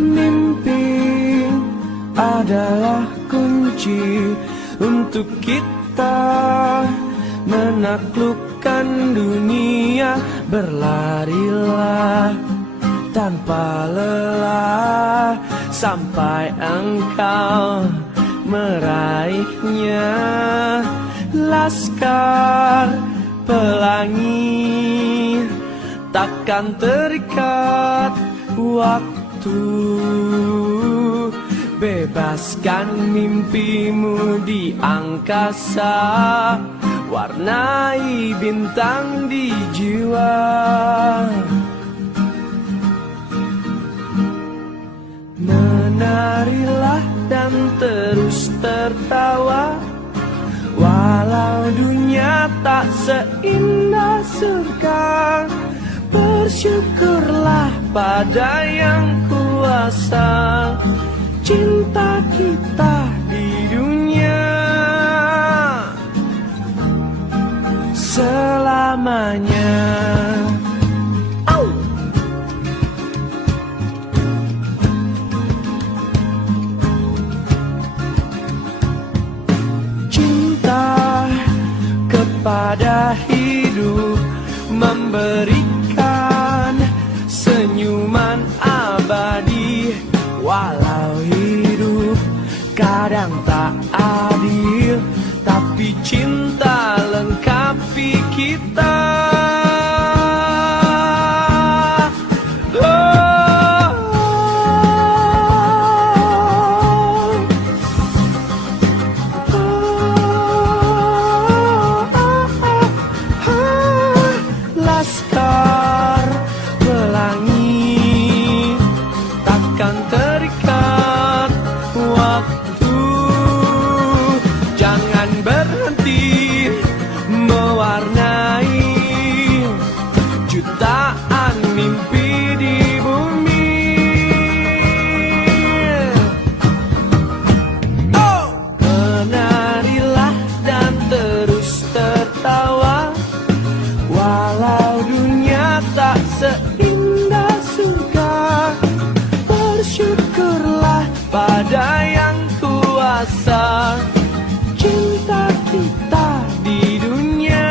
Mimpi adalah kunci untuk kita menaklukkan dunia. Berlarilah tanpa lelah sampai engkau meraihnya. Laskar pelangi takkan terikat waktu. Bebaskan mimpimu di angkasa, warnai bintang di jiwa. Menarilah dan terus tertawa, walau dunia tak seindah surga. Bersyukurlah pada yang kuasa, cinta kita di dunia selamanya. Cinta kepada hidup memberikan senyuman abadi. Walau hidup kadang tak adil, tapi cinta lengkapi kita. Laskar pelangi takkan terikat waktu. Jangan berhenti mewarnai jutaan mimpi di bumi. Menarilah dan terus tertawa, walau dunia tak seindah surga. Bersyukurlah pada yang kuasa, cinta kita di dunia.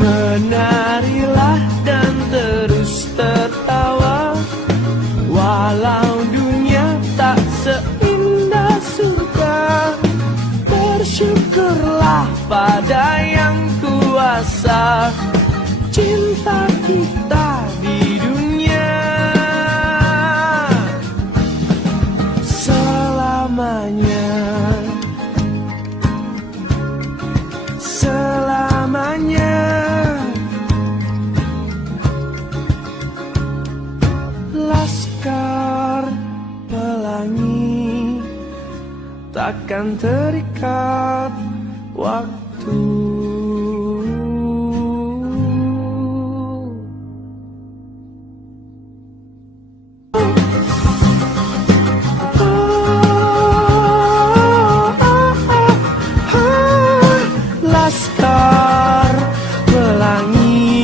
Menarilah dan terus tertawa, walau dunia tak seindah surga. Bersyukurlah pada yang kuasa, cinta kita di dunia selamanya. Selamanya. Laskar pelangi takkan terikat waktu. Laskar pelangi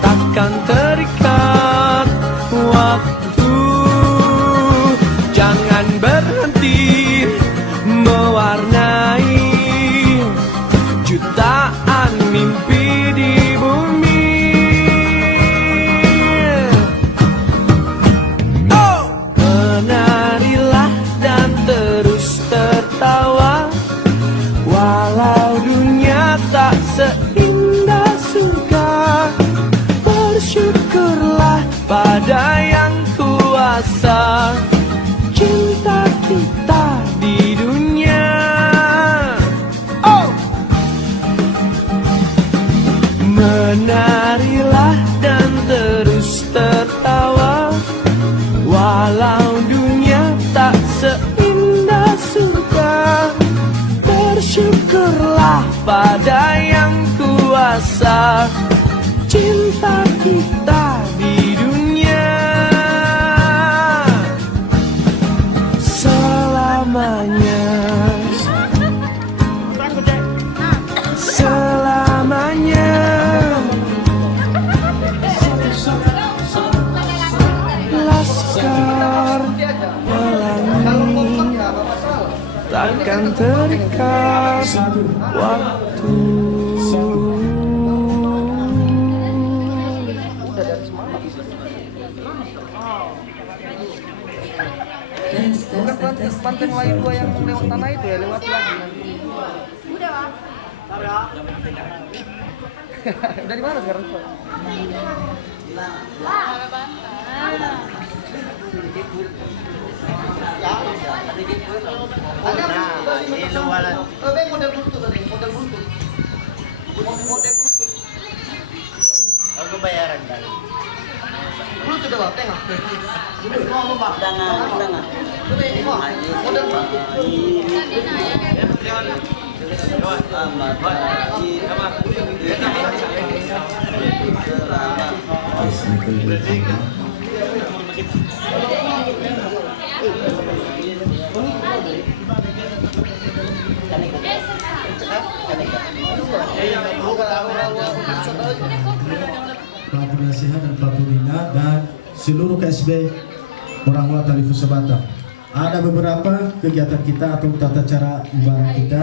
takkan terikat waktu. Jangan berhenti mewarnai jutaan mimpi di bumi. Menarilah dan terus tertawa, walau dunia tak seindah surga. Bersyukurlah pada yang kuasa, cinta kita di dunia. Menarilah dan terus tertawa, walau dunia tak seindah surga. Bersyukurlah pada yang kuasa, cinta kita di dunia selamanya. Selamanya. akan terikat waktu. Banteng lain dua yang lewat tanah itu ya, lewat lagi. Dari mana sekarang? Model buntut tadi, model buntut. Model buntut. Aku bayaran kan. Buntut dah, tengok. Mau bak dana. Model buntut. Pak Penasihat dan Pak Pembina dan seluruh KSB orang tua Talifus Batam. Ada beberapa kegiatan kita atau tata cara ibadah kita.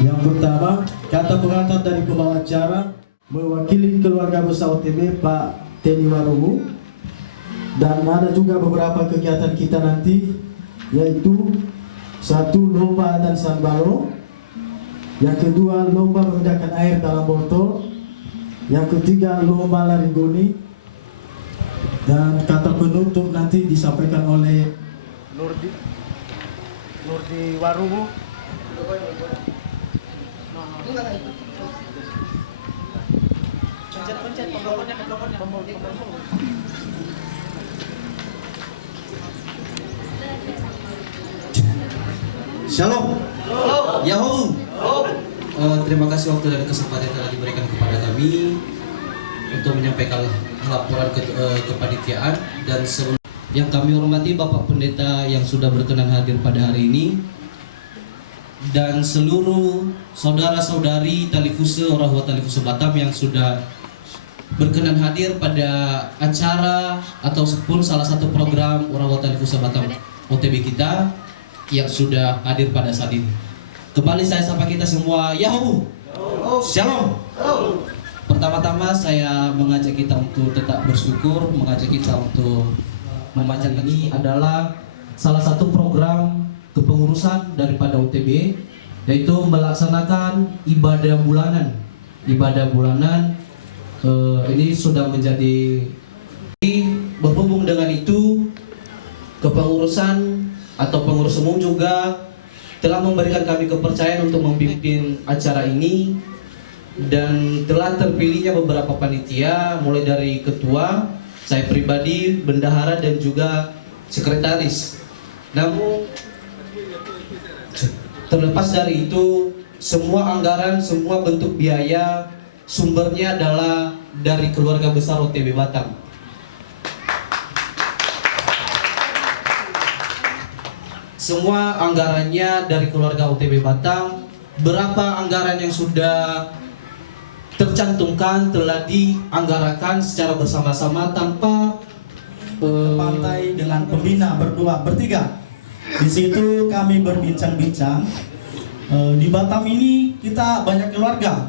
Yang pertama, kata pengantar dari pembawa acara mewakili keluarga besar OTB Pak Teni Waromu, dan ada juga beberapa kegiatan kita nanti, yaitu satu lomba dan sanbalo, yang kedua lomba memindahkan air dalam botol, yang ketiga lomba lari goni, dan kata penutup nanti disampaikan oleh Nurdi Warumu. Pencet pembawaannya. Shalom. Yahoo. Terima kasih waktu dan kesempatan yang telah diberikan kepada kami untuk menyampaikan laporan kepanitiaan, dan sebelum yang kami hormati Bapak Pendeta yang sudah berkenan hadir pada hari ini, dan seluruh saudara-saudari Talifuse Orahwa Talifuse Batam yang sudah berkenan hadir pada acara ataupun salah satu program Orahwa Talifuse Batam OTB kita yang sudah hadir pada saat ini. Kembali saya sapa kita semua, Yahoo. Shalom. Pertama-tama saya mengajak kita untuk tetap bersyukur, mengajak kita untuk membaca. Ini adalah salah satu program kepengurusan daripada OTB, yaitu melaksanakan ibadah bulanan. Ibadah bulanan ini sudah menjadi, berhubung dengan itu kepengurusan atau pengurus umum juga telah memberikan kami kepercayaan untuk memimpin acara ini, dan telah terpilihnya beberapa panitia mulai dari ketua, saya pribadi, bendahara, dan juga sekretaris. Namun terlepas dari itu, semua anggaran, semua bentuk biaya sumbernya adalah dari keluarga besar OTB Batam. Semua anggarannya dari keluarga OTB Batam. Berapa anggaran yang sudah tercantumkan telah dianggarkan secara bersama-sama tanpa pantai dengan pembina berdua bertiga. Di situ kami berbincang-bincang. Di Batam ini kita banyak keluarga.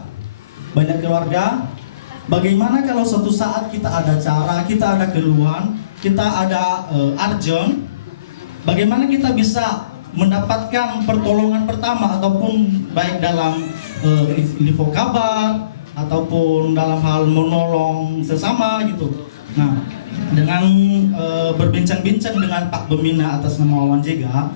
Bagaimana kalau suatu saat kita ada acara, kita ada keluhan, kita ada urgent, bagaimana kita bisa mendapatkan pertolongan pertama, ataupun baik dalam info kabar ataupun dalam hal menolong sesama gitu. Nah, dengan berbincang-bincang dengan Pak Pembina atas nama Wawan Jega,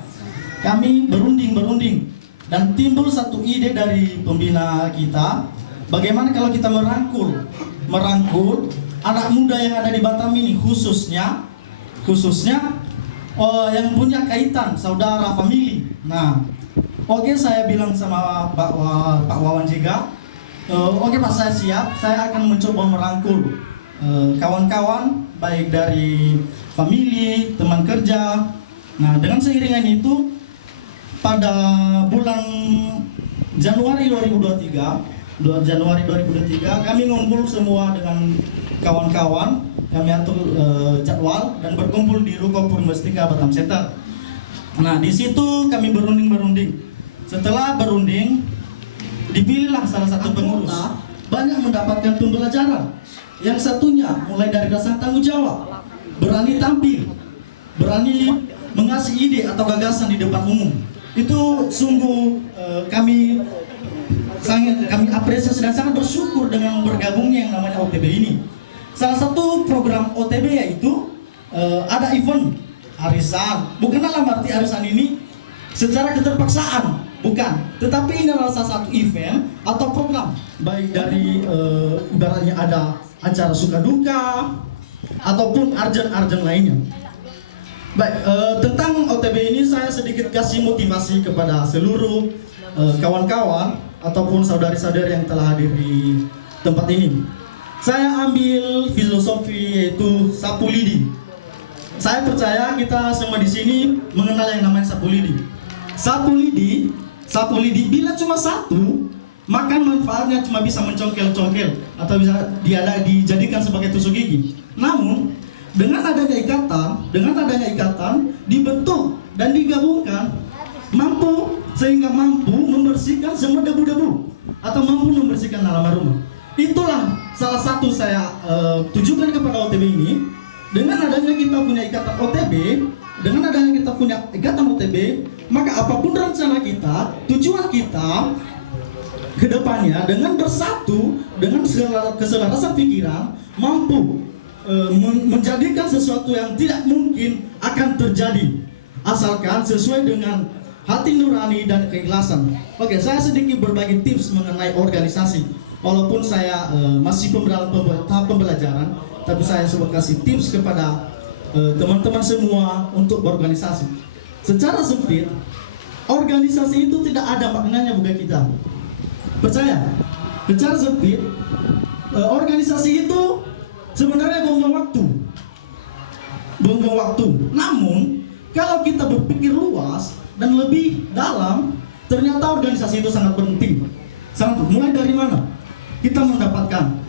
kami berunding dan timbul satu ide dari pembina kita. Bagaimana kalau kita merangkul anak muda yang ada di Batam ini, khususnya yang punya kaitan saudara famili. Nah, oke, saya bilang sama Pak Wawan Jega, oke Pak, saya siap. Saya akan mencoba merangkul kawan-kawan baik dari famili, teman kerja. Nah, dengan seiringan itu pada bulan Januari 2023 kami ngumpul semua dengan kawan-kawan. Kami atur jadwal dan berkumpul di Ruko Purmestika Batam Center. Nah, di situ kami berunding. setelah berunding, dipilihlah salah satu pengurus. Banyak mendapatkan pembelajaran. Yang satunya mulai dari rasa tanggung jawab, berani tampil, berani mengasih ide atau gagasan di depan umum. Itu sungguh kami apresiasi dan sangat bersyukur dengan bergabungnya yang namanya OTB ini. Salah satu program OTB yaitu ada event arisan. Bukan dalam arti arisan ini secara keterpaksaan, bukan. Tetapi ini adalah salah satu event atau program, baik dari ibaratnya ada acara suka duka ataupun arjen-arjen lainnya. Baik, tentang OTB ini saya sedikit kasih motivasi kepada seluruh kawan-kawan ataupun saudari-saudari yang telah hadir di tempat ini. Saya ambil filosofi yaitu sapu lidi. Saya percaya kita semua di sini mengenal yang namanya sapu lidi. Sapu lidi bila cuma satu, maka manfaatnya cuma bisa mencongkel-congkel atau bisa dijadikan sebagai tusuk gigi. Namun dengan adanya ikatan dibentuk dan digabungkan sehingga mampu membersihkan semua debu-debu atau mampu membersihkan halaman rumah. Itulah salah satu saya tujukan kepada OTB ini. Dengan adanya kita punya ikatan OTB, maka apapun rencana kita, tujuan kita ke depannya dengan bersatu, dengan keselarasan pikiran, mampu menjadikan sesuatu yang tidak mungkin akan terjadi, asalkan sesuai dengan hati nurani dan keikhlasan. Oke, saya sedikit berbagi tips mengenai organisasi. Walaupun saya masih dalam tahap pembelajaran, tapi saya coba kasih tips kepada teman-teman semua untuk berorganisasi. Secara sempit, organisasi itu tidak ada maknanya bagi kita. Percaya? Secara sempit, organisasi itu sebenarnya buang-buang waktu. Namun, kalau kita berpikir luas dan lebih dalam, ternyata organisasi itu sangat penting. Mulai dari mana? Kita mendapatkan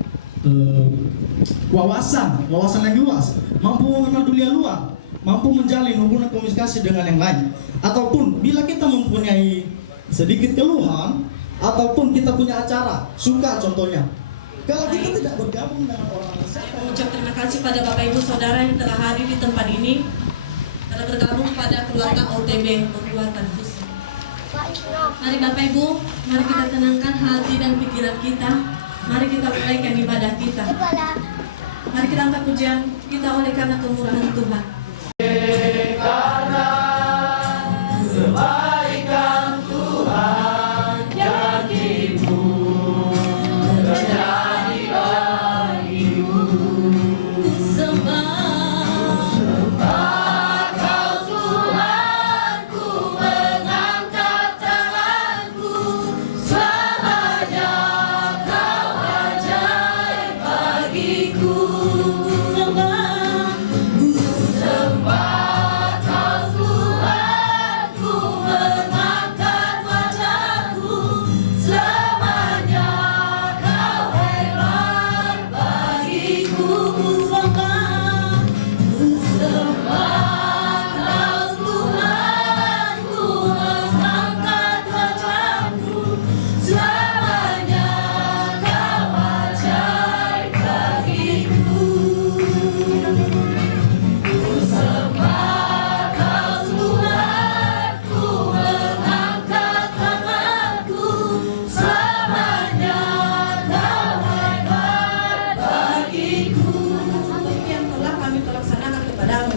wawasan yang luas, mampu mengenal dunia luar, mampu menjalin hubungan komunikasi dengan yang lain. Ataupun bila kita mempunyai sedikit keluhan, ataupun kita punya acara, suka contohnya, kalau kita tidak bergabung dengan orang lain, saya mengucap terima kasih pada Bapak Ibu Saudara yang telah hadir di tempat ini, telah bergabung pada keluarga OTB Perbuatan Fusi. Mari Bapak Ibu, mari kita tenangkan hati dan pikiran kita. Mari kita mulaikan ibadah kita. Mari kita angkat pujian kita oleh karena kemurahan Tuhan. Karena kebaikan Tuhan janjimu terjadi bagimu. Sembah Kau Tuhan, ku mengangkat tanganku. Selamanya Kau ajaib bagiku.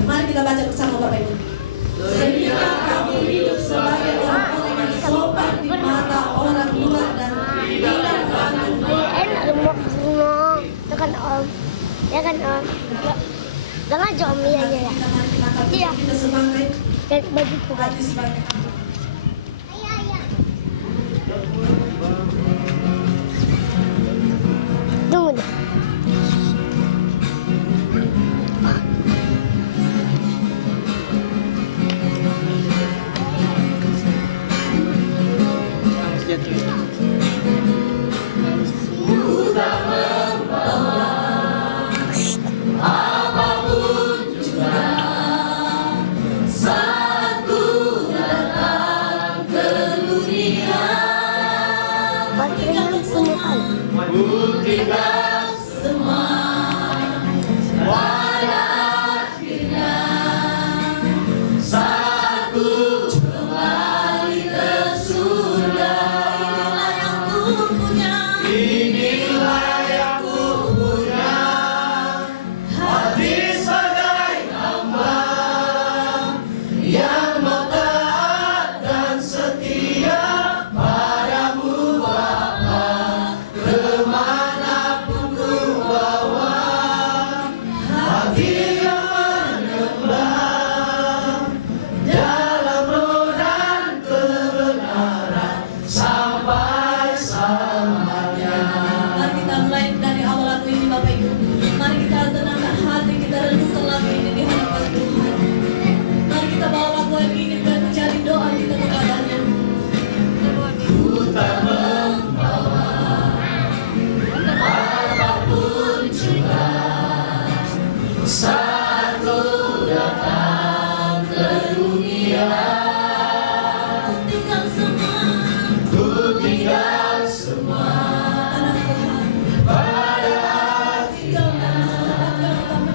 Mari kita baca bersama Bapak Ibu. Sehingga kami hidup sebagai orang-orang yang sopan di mata orang luar dan tidak Enak tekan om, ya kan om, jangan jom ya ya. Iya. kita sebagai Bagi bukan. sebagai Tunggu deh. apapun juga saat ku datang. buktikan semua pada akhirnya saat ku kembali ke surga. Inilah yang ku punya, hati sebagai hamba yang mau taat dan setia padamu Bapa. Kemanapun ku bawa, hati yang menyembah dalam roh dan kebenaran sampai selamanya. Mari kita mulai dari awal lagu ini Bapak Ibu. Mari kita tenangkan hati, kita renungkan lagu ini di hadapan Tuhan. Mari kita bawa lagu ini dan menjadi doa kita kepadanya. Ku tak membawa apapun juga saat ku datang ke dunia. Tinggal semua Ku tinggal semua anak Tuhan. pada Tinggal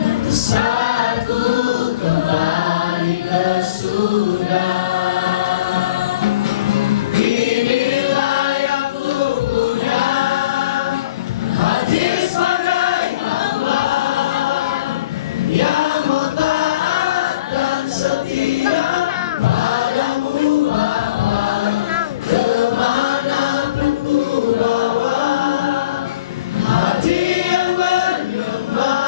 dan saat ku kembali ke surga. Inilah yang ku punya, hati sebagai hamba yang mau taat dan setia padamu Bapa. Kemanapun ku bawa, hati yang menyembah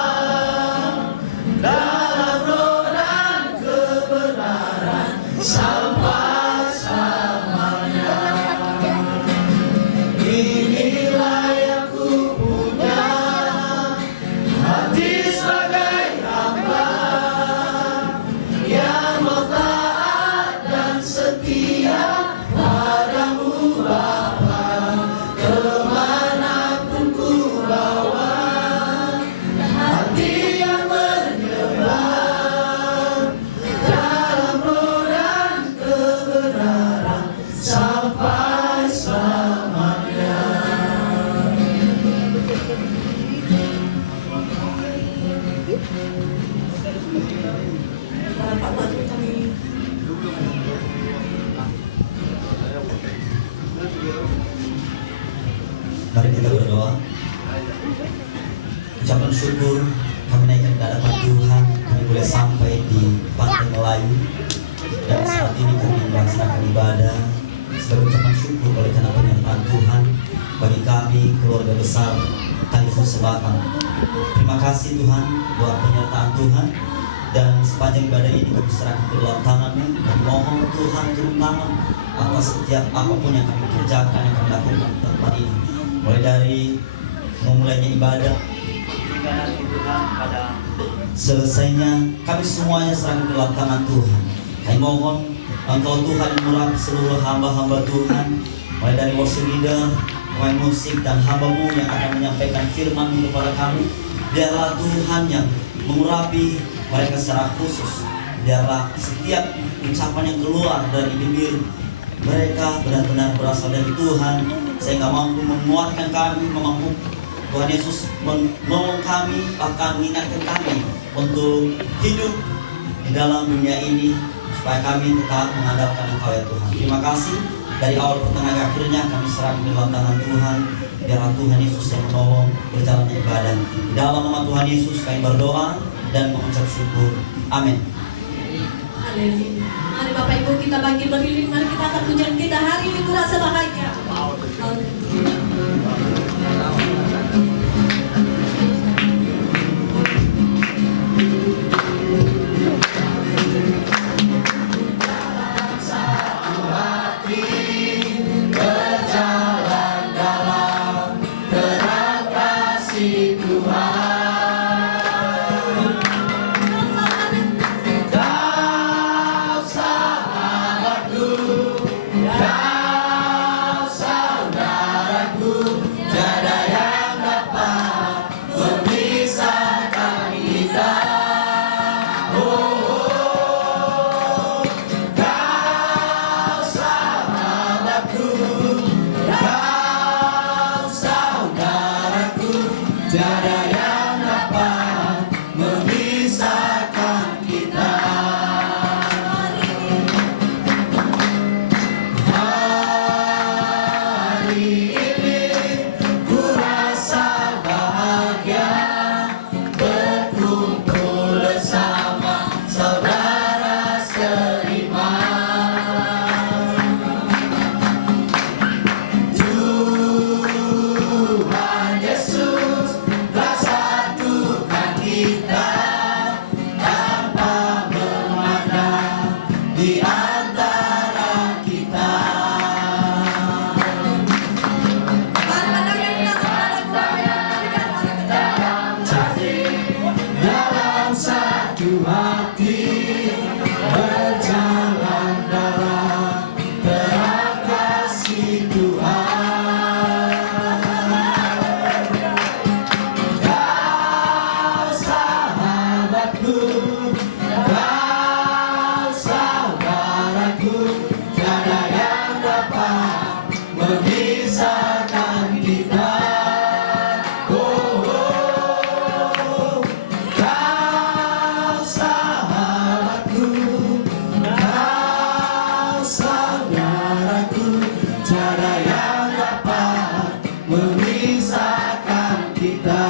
dalam roh dan kebenaran sampai selamanya. Inilah yang ku punya, hati sebagai hamba yang mau taat dan setia padamu Bapa. Kemanapun ku bawa, hati yang menyembah dalam roh dan kebenaran sampai selamanya. Bapak bantu kami. Mari kita berdoa. Ucapan syukur kami naikkan ke hadapan Tuhan. Kami boleh sampai di Pantai Melayu dan saat ini kami melaksanakan ibadah sebagai ucapan syukur oleh karena penyertaan Tuhan bagi kami keluarga besar Talifus Selatan. Terima kasih Tuhan buat penyertaan Tuhan, dan sepanjang ibadah ini kami serahkan ke dalam tangan-Mu. Kami mohon Tuhan turun tangan atas setiap apapun yang kami kerjakan, yang kami lakukan di tempat ini, mulai dari memulainya ibadah Hingga nanti Tuhan pada selesainya, kami semuanya serahkan ke dalam tangan Tuhan. Kami mohon Engkau Tuhan yang mengurapi seluruh hamba-hamba Tuhan, mulai dari worship leader, pemain musik, dan hamba-Mu yang akan menyampaikan firman-Mu kepada kami. Biarlah Tuhan yang mengurapi mereka secara khusus. Biarlah setiap ucapan yang keluar dari bibir mereka benar-benar berasal dari Tuhan, sehingga mampu menguatkan kami, mampu Tuhan Yesus menolong kami, bahkan mengingatkan kami untuk hidup di dalam dunia ini, supaya kami tetap mengandalkan Engkau ya Tuhan. Terima kasih, dari awal pertengahan akhirnya kami serahkan di dalam tangan Tuhan. Biarlah Tuhan Yesus yang menolong berjalannya ibadah. Di dalam nama Tuhan Yesus kami berdoa dan mengucap syukur. Amin. Haleluya. Mari Bapak Ibu kita bangkit berdiri. Mari kita akan pujian kita hari ini kurasa bahagia. berjalan dalam terang kasih Tuhan. Kau sahabatku, kau saudaraku. tiada yang dapat memisahkan kita. Hari ini ku rasa bahagia berkumpul bersama saudara seiman. Tuhan Yesus telah satukan kita tanpa memandang di antara kita. Dalam satu hati berjalan dalam terang kasih Tuhan. Kau sahabatku, kau saudaraku, tiada yang dapat memisahkan kita. Kau sahabatku, kau saudaraku, tiada yang dapat memisahkan kita.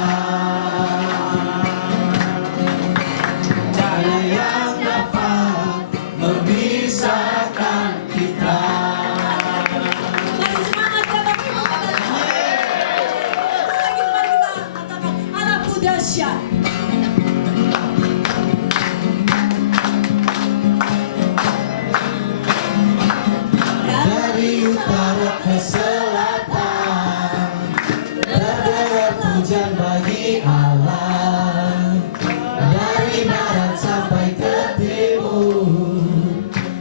Tiada yang dapat memisahkan kita. Masih semangat ya Bapak Ibu. Lagi mari kita katakan anakku dahsyat. Dari utara ke selatan terdengar pujian bagi Allah. Dari barat sampai ke timur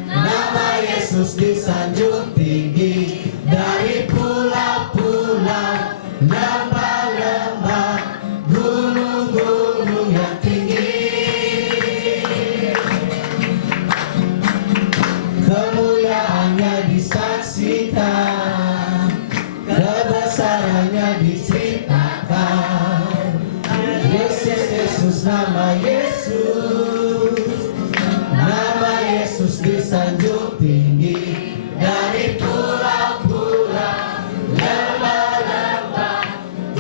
nama Yesus disanjung tinggi. Dari pulau-pulau, lembah-lembah, gunung-gunung yang tinggi, kemuliaannya disaksikan, kebesarannya diceritakan. Yesus, Yesus, nama Yesus disanjung tinggi. Dari pulau-pulau, lembah-lembah,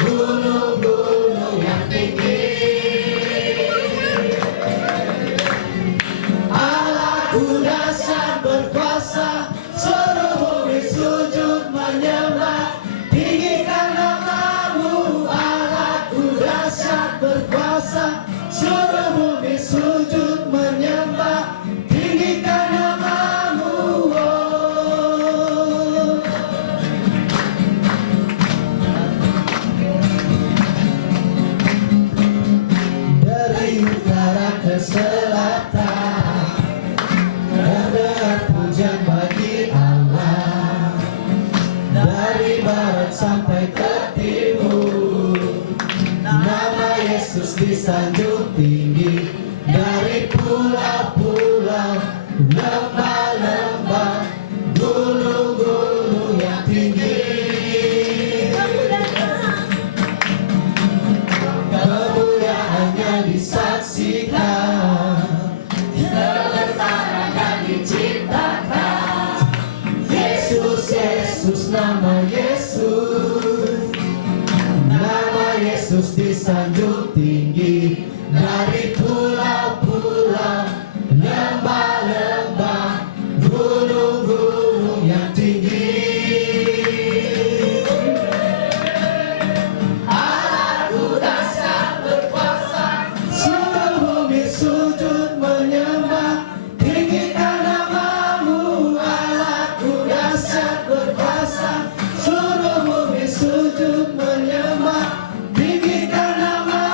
gunung-gunung yang tinggi, Allahku dahsyat berkuasa, seluruh bumi sujud menyembah. Tinggikan namamu, Allahku dahsyat berkuasa, seluruh bumi sujud menyembah. Tinggikan namamu, oh. Dari utara ke selatan terdengar pujian bagi Allah. Dari barat sampai ke timur nama Yesus disanjung tinggi. Dari pulau-pulau, lembah-lembah, gunung-gunung yang tinggi, kemuliaannya disaksikan, kebesarannya diciptakan. Yesus, Yesus, nama Yesus disanjung tinggi. Dari pulau-pulau, lembah-lembah, gunung-gunung yang tinggi, Allahku dahsyat berkuasa, seluruh bumi sujud menyembah. Tinggikan namamu, Allahku dahsyat berkuasa, seluruh bumi sujud menyembah. Tinggikan namamu,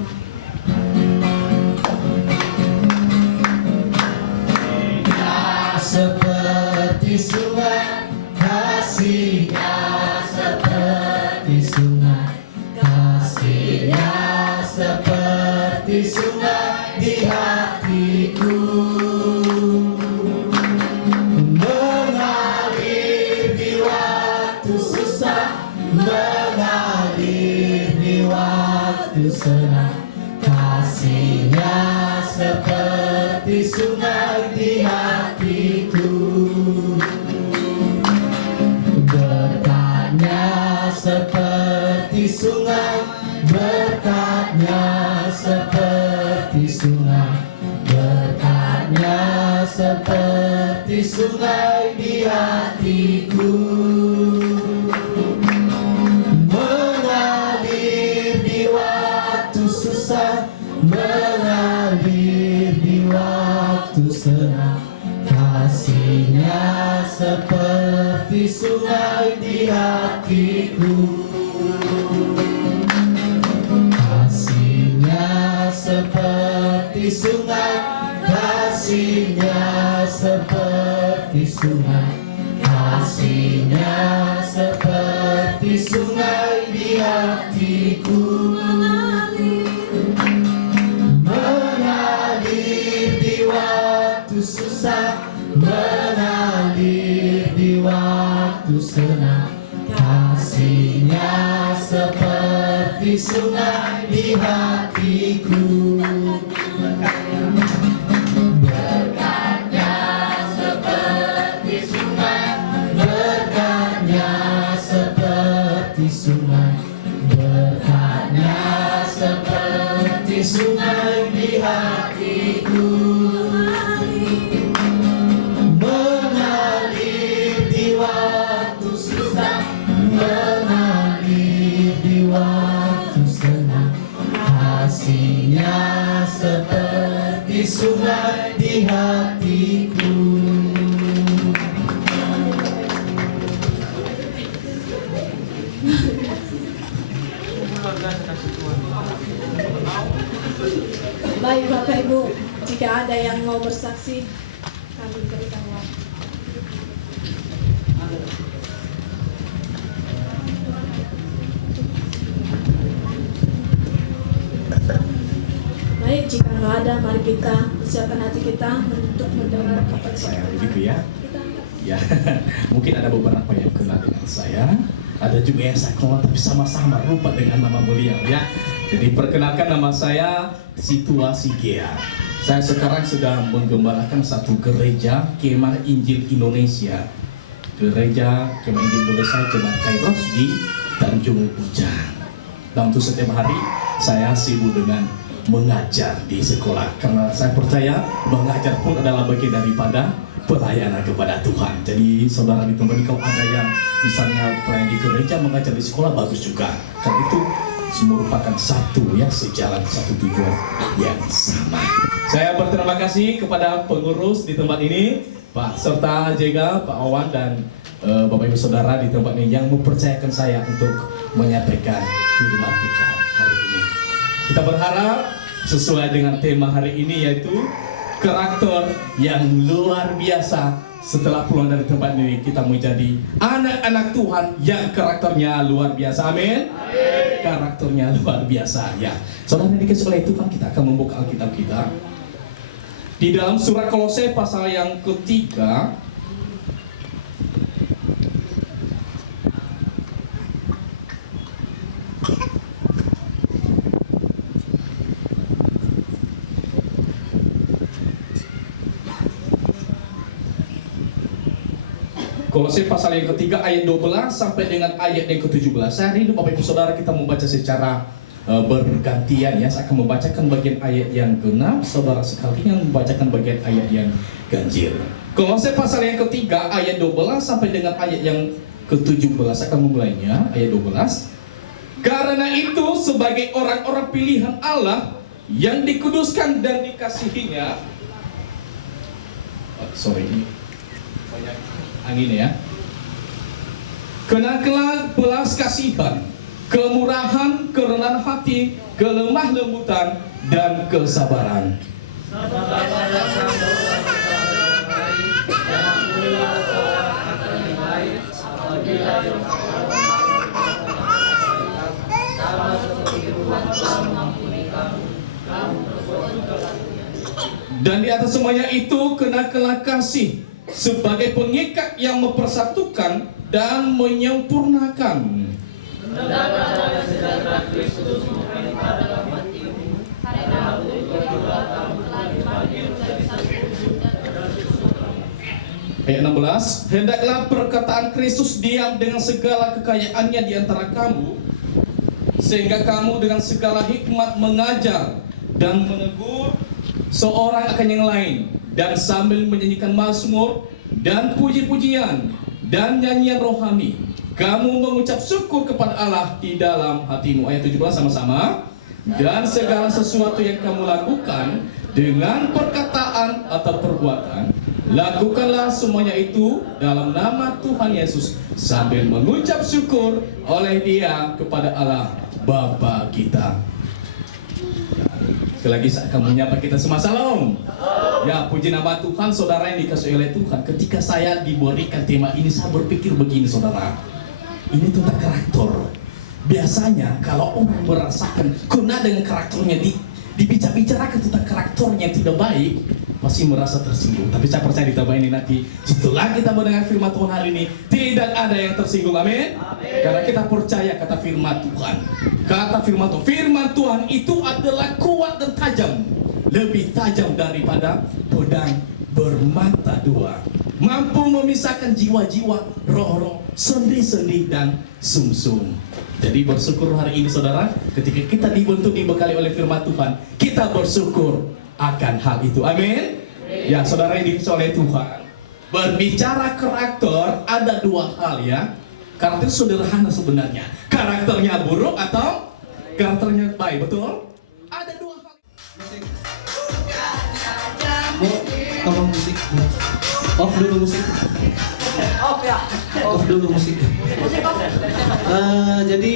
Tuhan. Seperti sungai, kasihnya seperti sungai, kasihnya seperti sungai di hatiku, mengalir di waktu susah, mengalir di waktu senang, kasihnya seperti sungai di hatiku, berkatnya seperti sungai, berkatnya seperti sungai, berkatnya seperti sungai di hatiku, mengalir di waktu susah, mengalir di waktu senang, kasihnya seperti sungai di hatiku, kasihnya seperti sungai, kasihnya seperti sungai, kasihnya seperti sungai di hatiku, mengalir di waktu susah, mengalir di waktu senang, kasihnya seperti sungai di hatiku, berkatnya seperti sungai, berkatnya seperti sungai, berkatnya seperti sungai di hatiku, mengalir di waktu susah, mengalir di waktu senang, kasihnya seperti sungai di hatiku. Baik Bapak Ibu, jika ada yang mau bersaksi, kami berikan waktu. Baik, jika nggak ada, mari kita persiapkan hati kita untuk mendengar kabar Saya Tuhan. begitu ya. Kita angkat. Ya, mungkin ada beberapa yang kenal dengan saya, ada juga yang saya kenal tapi sama-sama rupa dengan nama beliau ya. Jadi perkenalkan, nama saya Situasi Gea. Saya sekarang sedang menggembalakan satu gereja Kemah Injil Indonesia. Gereja Kemah Injil Indonesia Jemaat Kairos di Tanjung Ujang. Dan untuk setiap hari saya sibuk dengan mengajar di sekolah, karena saya percaya mengajar pun adalah bagian daripada pelayanan kepada Tuhan. Jadi saudara di tempat ini, kalau ada yang misalnya pelayan di gereja mengajar di sekolah, bagus juga. Karena itu semua merupakan satu ya, sejalan, satu tujuan yang sama. Saya berterima kasih kepada pengurus di tempat ini, Pak, serta juga Pak Awan dan Bapak Ibu Saudara di tempat ini yang mempercayakan saya untuk menyampaikan firman Tuhan hari ini. Kita berharap sesuai dengan tema hari ini, yaitu karakter yang luar biasa. Setelah pulang dari tempat ini, kita menjadi anak-anak Tuhan yang karakternya luar biasa. Amin. Karakternya luar biasa ya. Saudara dikasih oleh Tuhan, kita akan membuka Alkitab kita di dalam surat Kolose pasal yang ketiga. Kolose pasal yang ketiga ayat 12 sampai dengan ayat yang ke-17. Saya rindu Bapak Ibu Saudara kita membaca secara bergantian ya. Saya akan membacakan bagian ayat yang genap, saudara sekalian membacakan bagian ayat yang ganjil. Kolose pasal yang ketiga ayat 12 sampai dengan ayat yang ke-17. Saya akan memulainya ayat 12. Karena itu sebagai orang-orang pilihan Allah yang dikuduskan dan dikasihinya. Ini banyak angin ya. Kenakanlah belas kasihan kemurahan, kerendahan hati, kelemah lembutan, dan kesabaran. Dan di atas semuanya itu kenakanlah kasih sebagai pengikat yang mempersatukan dan menyempurnakan. Ayat 16, hendaklah perkataan Kristus diam dengan segala kekayaannya di antara kamu, sehingga kamu dengan segala hikmat mengajar dan menegur seorang akan yang lain, dan sambil menyanyikan mazmur dan puji-pujian dan nyanyian rohani, kamu mengucap syukur kepada Allah di dalam hatimu. Ayat 17 sama-sama. Dan segala sesuatu yang kamu lakukan dengan perkataan atau perbuatan, lakukanlah semuanya itu dalam nama Tuhan Yesus sambil mengucap syukur oleh Dia kepada Allah Bapa kita. Sekali lagi saat kamu menyapa kita semua, salam. Ya, puji nama Tuhan, saudara yang dikasihi oleh Tuhan. Ketika saya diberikan tema ini, saya berpikir begini, saudara. Ini tentang karakter. Biasanya kalau orang merasakan kena dengan karakternya, dibicara-bicarakan tentang karakternya yang tidak baik, pasti merasa tersinggung. Tapi saya percaya di tema ini nanti, setelah kita mendengar firman Tuhan hari ini, tidak ada yang tersinggung. Amin. Karena kita percaya kata firman Tuhan. Kata firman Tuhan itu adalah kuat dan tajam, lebih tajam daripada pedang bermata dua, mampu memisahkan jiwa-jiwa, roh-roh, sendi-sendi dan sumsum. Jadi bersyukur hari ini, saudara, ketika kita dibentuk, dibekali oleh firman Tuhan, kita bersyukur akan hal itu. Amin. Ya, saudara yang dikasihi oleh Tuhan, berbicara karakter ada dua hal ya. Karakter sederhana sebenarnya. Karakternya buruk atau karakternya baik, betul? Ada dua hal. Bu, tolong musik. Off dulu musik. Off dulu musik. Jadi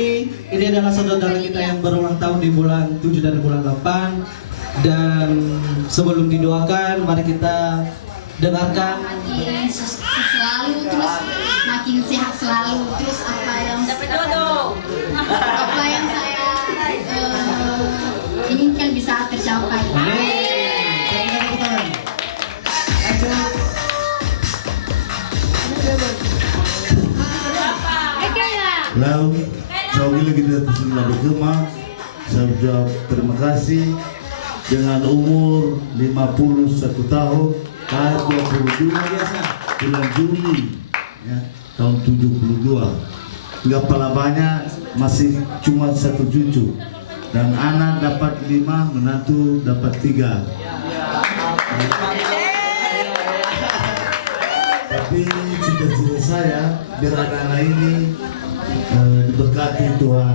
ini adalah saudara kita yang berulang tahun di bulan 7 dan bulan 8. Dan sebelum didoakan, mari kita dengarkan. Makin sukses selalu, terus makin sehat selalu, terus apa yang saya inginkan bisa tercapai. Lalu, saya lagi di atas Kema, saya ucap terima kasih dengan umur 51 tahun, tahun 22 bulan Juli ya, tahun 72. Enggak pala banyak, masih cuma 1 cucu. Dan anak dapat 5, menantu dapat 3. Tapi cita-cita saya biar anak-anak ini diberkati Tuhan.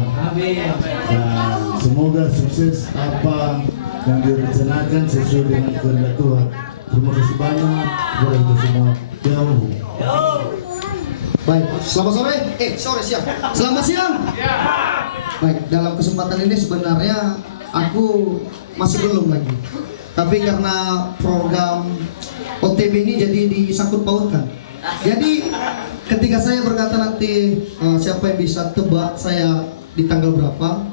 Dan semoga sukses apa yang direncanakan sesuai dengan kehendak Tuhan. Terima kasih banyak buat kita semua. Jauh. Baik, selamat sore. Sore siang. Selamat siang. Baik, dalam kesempatan ini sebenarnya aku masih belum lagi. Tapi karena program OTB ini jadi disangkut pautkan. Jadi ketika saya berkata nanti siapa yang bisa tebak saya di tanggal berapa,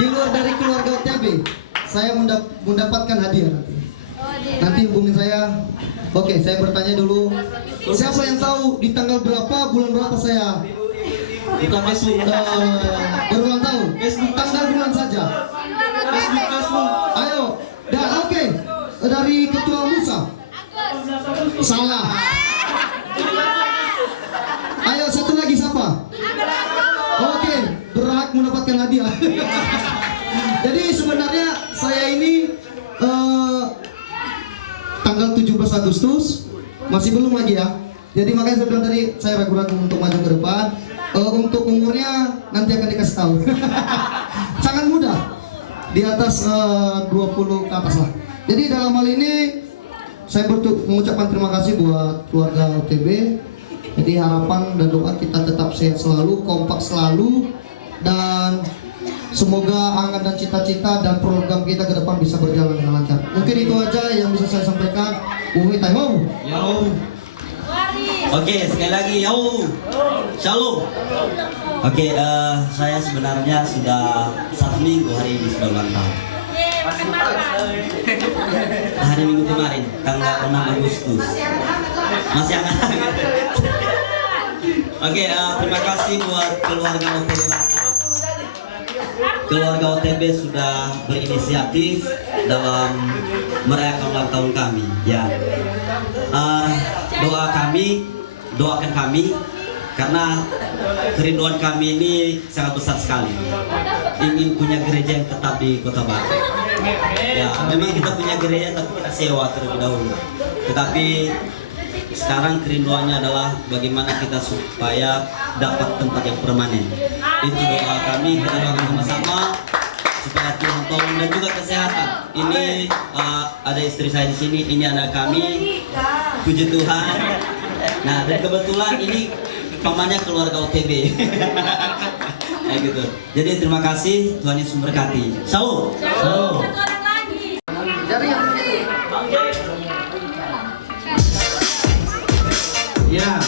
di luar dari keluarga OTB, saya mendapatkan hadiah nanti. Nanti hubungin saya. Oke, saya bertanya dulu. Siapa yang tahu di tanggal berapa, bulan berapa saya Bukan Facebook. berulang tahun? Tanggal bulan saja. Facebook. Ayo. Dan oke, dari Ketua Musa. Salah. Ayo satu lagi siapa? Oke, berhak mendapatkan hadiah. Jadi sebenarnya saya ini tanggal 17 Agustus masih belum lagi ya. Jadi makanya saya bilang tadi saya ragu-ragu untuk maju ke depan. Untuk umurnya nanti akan dikasih tahu. Sangat muda, di atas 20 ke atas lah. Jadi dalam hal ini saya mengucapkan terima kasih buat keluarga OTB. Jadi harapan dan doa kita tetap sehat selalu, kompak selalu, dan semoga angan dan cita-cita dan program kita ke depan bisa berjalan dengan lancar. Mungkin itu aja yang bisa saya sampaikan. Uwi Taimau. Yo. Oke, sekali lagi yo. Shalom. Oke, saya sebenarnya sudah 1 minggu hari ini sudah ulang tahun. Hari Minggu kemarin, tanggal 6 Agustus. Masih hangat. Oke, terima kasih buat keluarga OTB Batam. Keluarga OTB sudah berinisiatif dalam merayakan ulang tahun kami. Ya, doakan kami karena kerinduan kami ini sangat besar sekali. Ingin punya gereja yang tetap di Kota Batam. Ya, memang kita punya gereja tapi kita sewa terlebih dahulu. Tetapi sekarang kerinduannya adalah bagaimana kita supaya dapat tempat yang permanen. Itu doa kami, kita doakan sama-sama supaya Tuhan tolong dan juga kesehatan. Ini ada istri saya di sini, ini anak kami. Puji Tuhan. Nah, dan kebetulan ini pamannya keluarga OTB. Kayak gitu. Jadi terima kasih, Tuhan Yesus memberkati. Shalom. Shalom. Ya.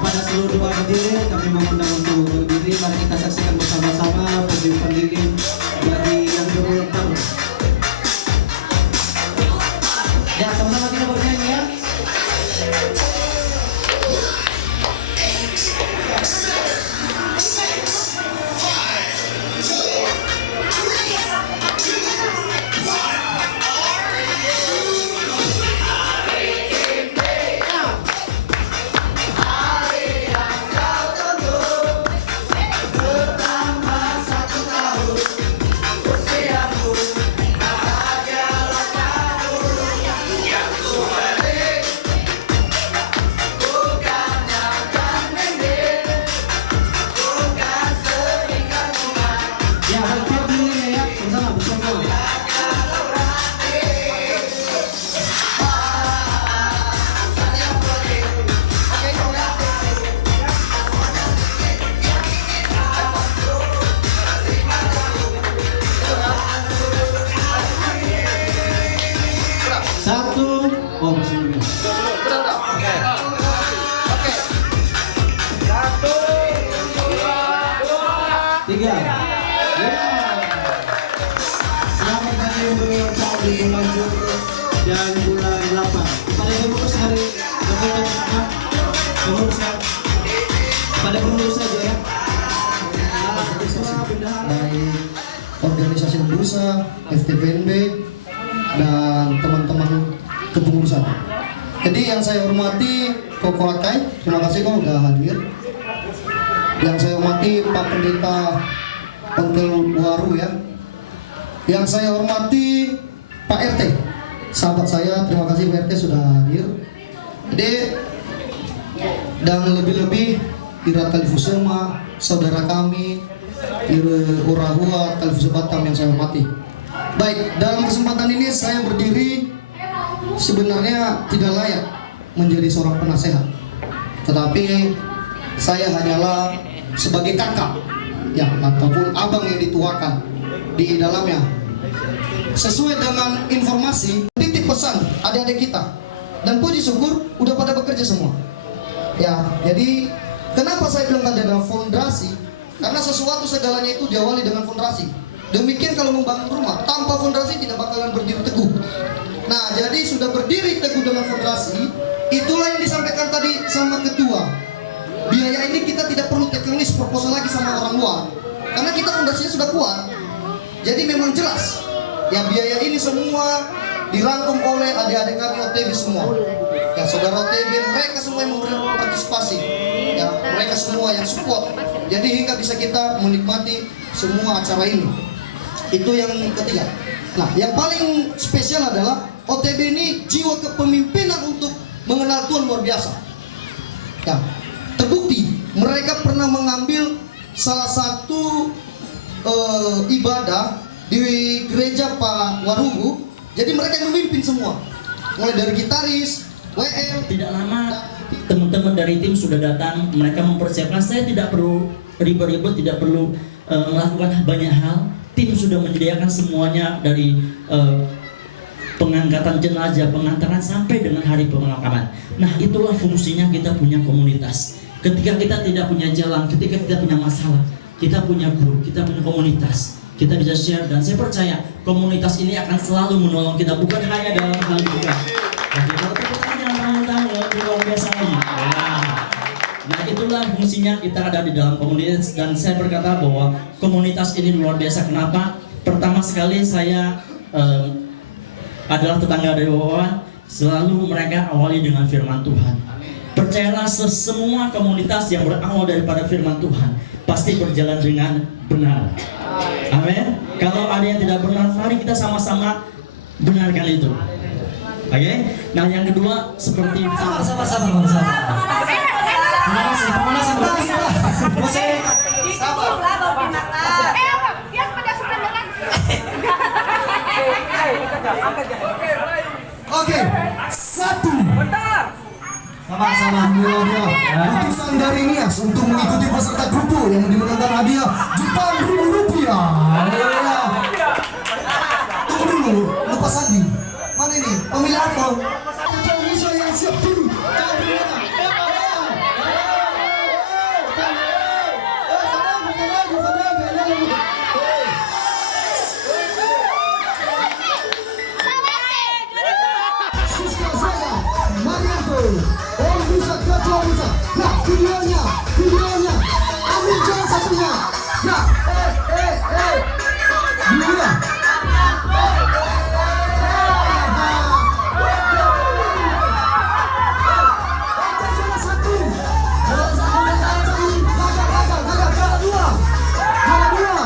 Pada seluruh doa berdiri, kami mengundang untuk berdiri. Mari kita saksikan bersama-sama perjumpaan diri bagi yang berulang tahun. Ya, sama-sama kita bernyanyi ya. Tiga. Ya. Selamat hari berulang tahun di bulan Juli dan bulan 8. Pada pengurus hari pengurus pada pengurus saja ya. Dari organisasi bursa, FTPNB dan teman-teman kepengurusan. Jadi yang saya hormati Koko Akai, terima kasih kok udah hadir. Yang saya hormati Pak Pendeta Ontel Waru ya. Yang saya hormati Pak RT, sahabat saya, terima kasih Pak RT sudah hadir. Jadi dan lebih-lebih Ira Kalifusema, saudara kami Ira Urahua Kalifus Batam yang saya hormati. Baik, dalam kesempatan ini saya berdiri sebenarnya tidak layak menjadi seorang penasehat, tetapi saya hanyalah sebagai kakak ya, ataupun abang yang dituakan di dalamnya. Sesuai dengan informasi, titip pesan adik-adik kita, dan puji syukur udah pada bekerja semua. Ya, jadi kenapa saya bilang tadi ada fondasi? Karena sesuatu segalanya itu diawali dengan fondasi. Demikian kalau membangun rumah, tanpa fondasi tidak bakalan berdiri teguh. Nah, jadi sudah berdiri teguh dengan fondasi, itulah yang disampaikan tadi sama ketua. Biaya ini kita tidak perlu teknis proposal lagi sama orang luar, karena kita fondasinya sudah kuat. Jadi memang jelas, ya biaya ini semua dirangkum oleh adik-adik kami OTB semua. Ya saudara OTB, mereka semua yang memberi partisipasi. Ya mereka semua yang support. Jadi hingga bisa kita menikmati semua acara ini. Itu yang ketiga. Nah, yang paling spesial adalah OTB ini jiwa kepemimpinan untuk mengenal Tuhan luar biasa. Ya, terbukti mereka pernah mengambil salah satu ibadah di gereja Pak Warugu. Jadi mereka yang memimpin semua, mulai dari gitaris, WL. Tidak lama teman-teman dari tim sudah datang, mereka mempersiapkan. Saya tidak perlu ribet-ribet, tidak perlu melakukan banyak hal. Tim sudah menyediakan semuanya dari pengangkatan jenazah, pengantaran sampai dengan hari pemakaman. Nah, itulah fungsinya kita punya komunitas. Ketika kita tidak punya jalan, ketika kita punya masalah, kita punya grup, kita punya komunitas, kita bisa share. Dan saya percaya komunitas ini akan selalu menolong kita, bukan hanya dalam hal duka. Jadi kalau kita jangan tahu luar biasa lagi. Nah, itulah fungsinya kita ada di dalam komunitas. Dan saya berkata bahwa komunitas ini luar biasa. Kenapa? Pertama sekali saya adalah tetangga dari bawah. Selalu mereka awali dengan firman Tuhan. Percayalah, semua komunitas yang berawal daripada firman Tuhan pasti berjalan dengan benar. Amin. Kalau ada yang tidak benar, mari kita sama-sama benarkan itu. Oke? Nah, yang kedua seperti Sama-sama. Pemanasan berarti Oke, 1. Sama-sama, utusan dari Nias untuk mengikuti peserta grupu yang dimenangkan hadiah Jepang Rupiah. Tunggu dulu, lupa Sandi. Mana ini? Pemilih apa? Indonesia yang siap dulu. Nah, videonya, ambil jalan satunya. Nah, videonya. Jalan satu, jalan dua.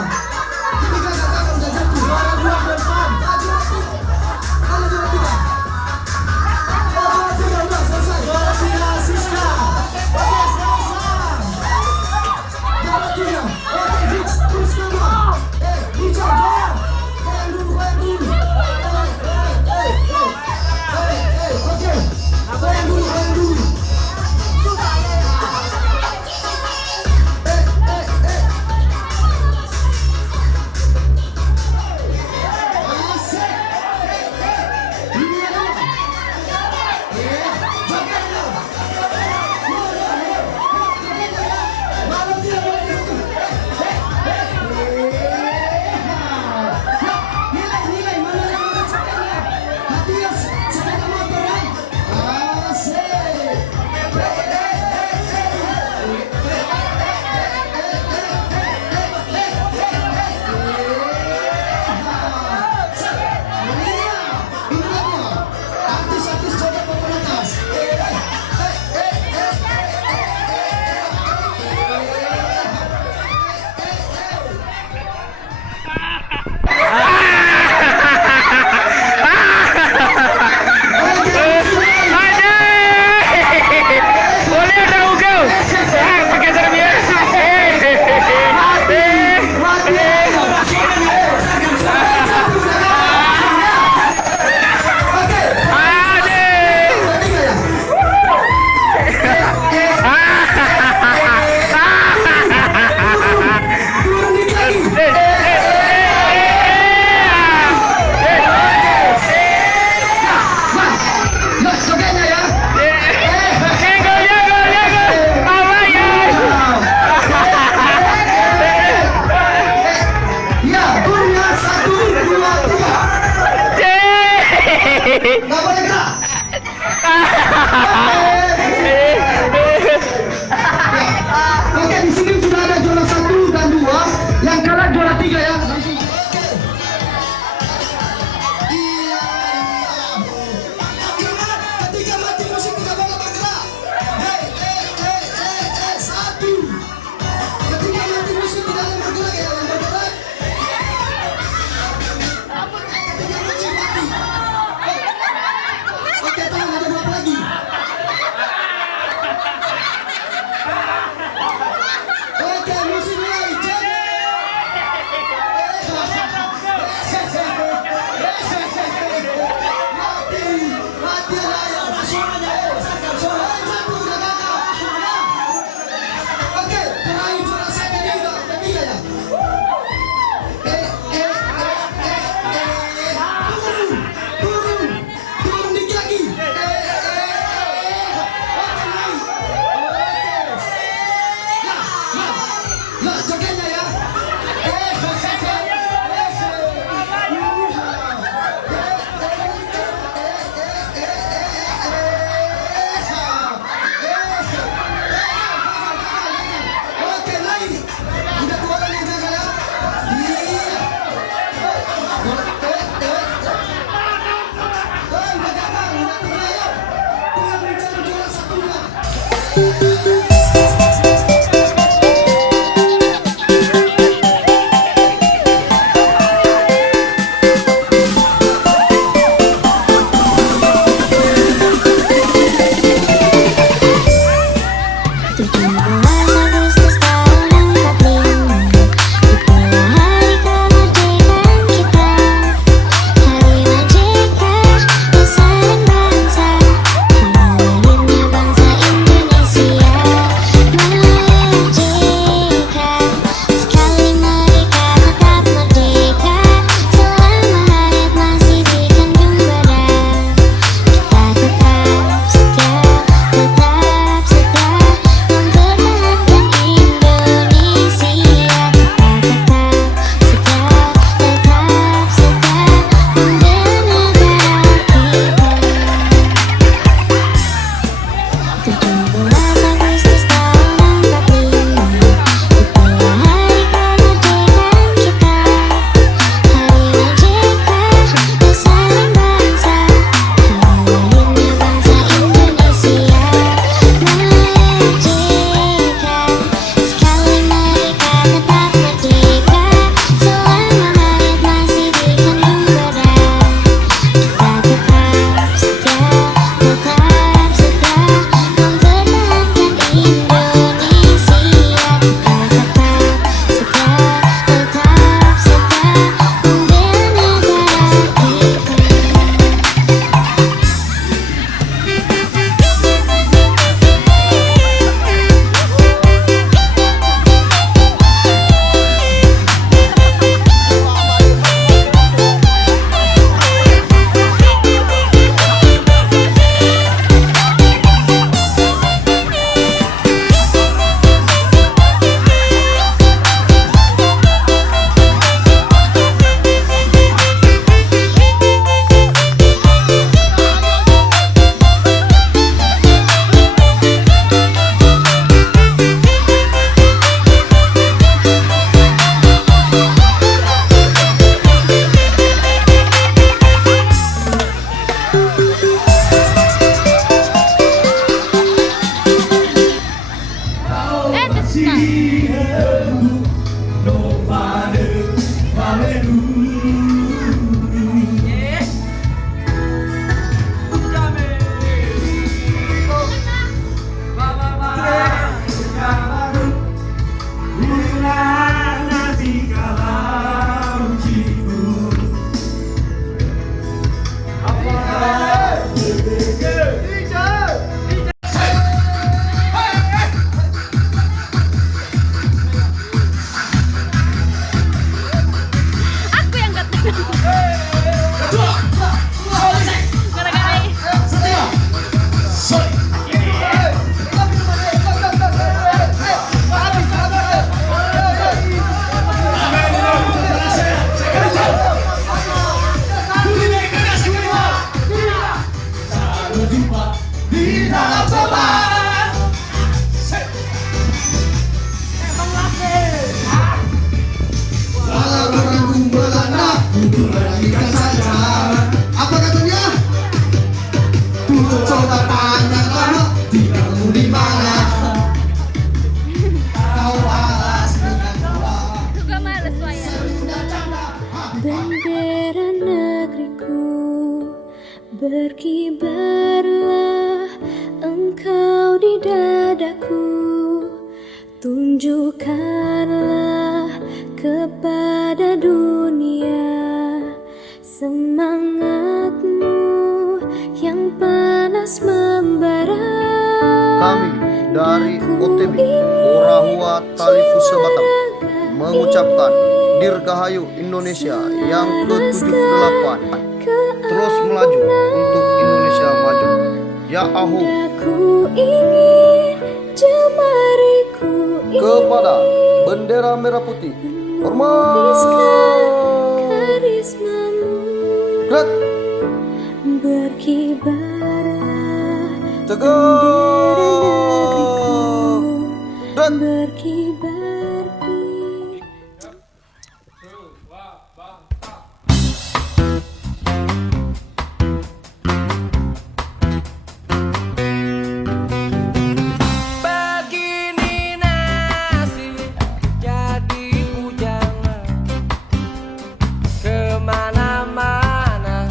Lah, jogetnya ya. Oke, lagi. Udah dua kali yang jaga ya. Iya. Udah gampang, udah tinggal ya. Tinggal bicara juara satunya. Bendera negeriku, berkibarlah engkau di dadaku. Tunjukkanlah kepada dunia semangatmu yang panas membara. Kami dari OTB Orahua Talifuse Batam mengucapkan Dirgahayu Indonesia yang ke-78, terus melaju untuk Indonesia maju. Ya Ahu. Kepada bendera merah putih. melukiskan karismamu. Gerak. Berkibarlah Teguh. bendera negeriku, berkibar di Begini nasib jadi bujangan kemana-mana,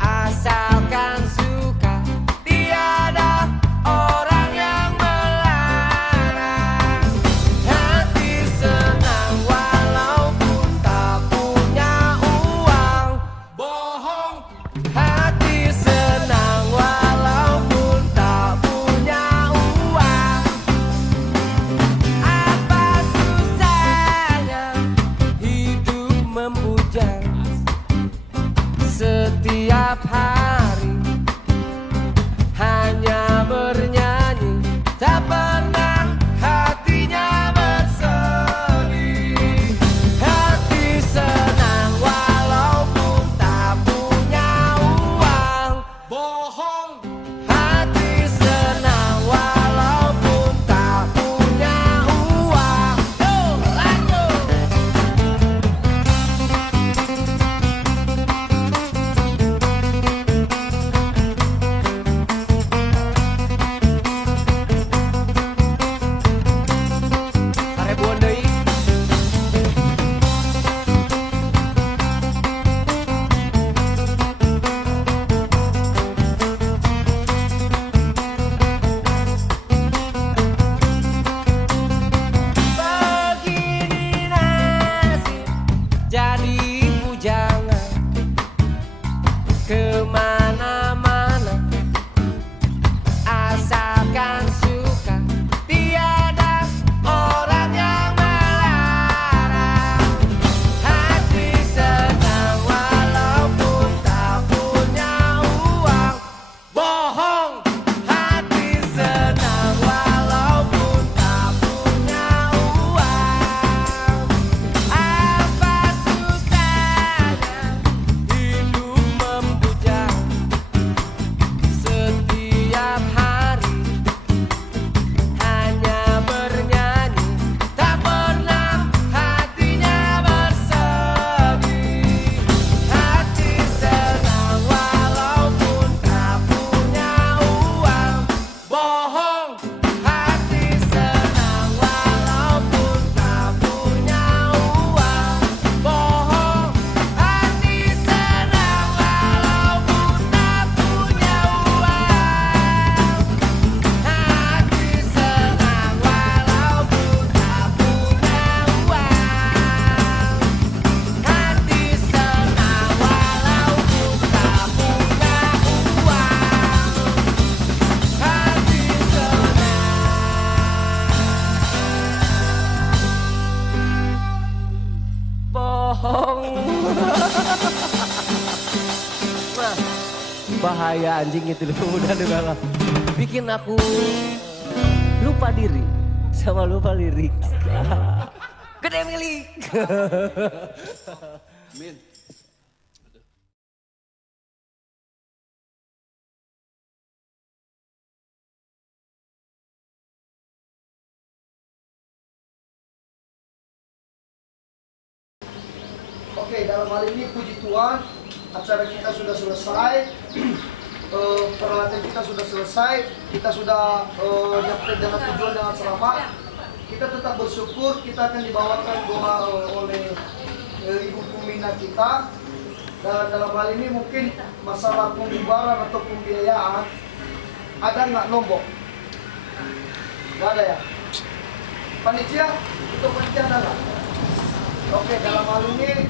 asalkan suka, tiada orang yang melarang. Hati senang walaupun tak punya uang. Bohong. Hati senang walaupun tak punya uang. Apa susahnya hidup membujang setiap hari, hanya bernyanyi, tak pernah hatinya bersedih. Hati senang walaupun tak punya uang. Bohong. Hati senang walaupun tak punya uang. Lanjut. Sarebuan deui. Begini nasib jadi bujangan kemana-mana, asalkan suka, tiada orang yang melarang. Hati senang walaupun tak punya uang. Bohong. Hati senang walaupun tak punya uang. Apa susahnya hidup membujang setiap hari, hanya bernyanyi, tak pernah hatinya bersedih. Hati senang walaupun tak punya uang. Bohong. Hati senang walaupun tak punya uang. Bohong. Hati senang walaupun tak punya uang. Hati senang walaupun tak punya uang. Hati senang walaupun tak punya uang. Hati senang. Bohong. Nah, bahaya anjing itu udah dengar. Bikin aku lupa diri sama lupa lirik. Gede milik. Oke, dalam hal ini puji Tuhan, acara kita sudah selesai, peralatan kita sudah selesai, kita sudah nyampe dengan tujuan dengan selamat. Kita tetap bersyukur, kita akan dibawakan doa oleh Ibu Pembina kita. Dan dalam hal ini mungkin masalah pembubaran atau pembiayaan, ada nggak nombok? Nggak ada ya? Panitia? Itu panitia ada nggak? Oke, dalam hal ini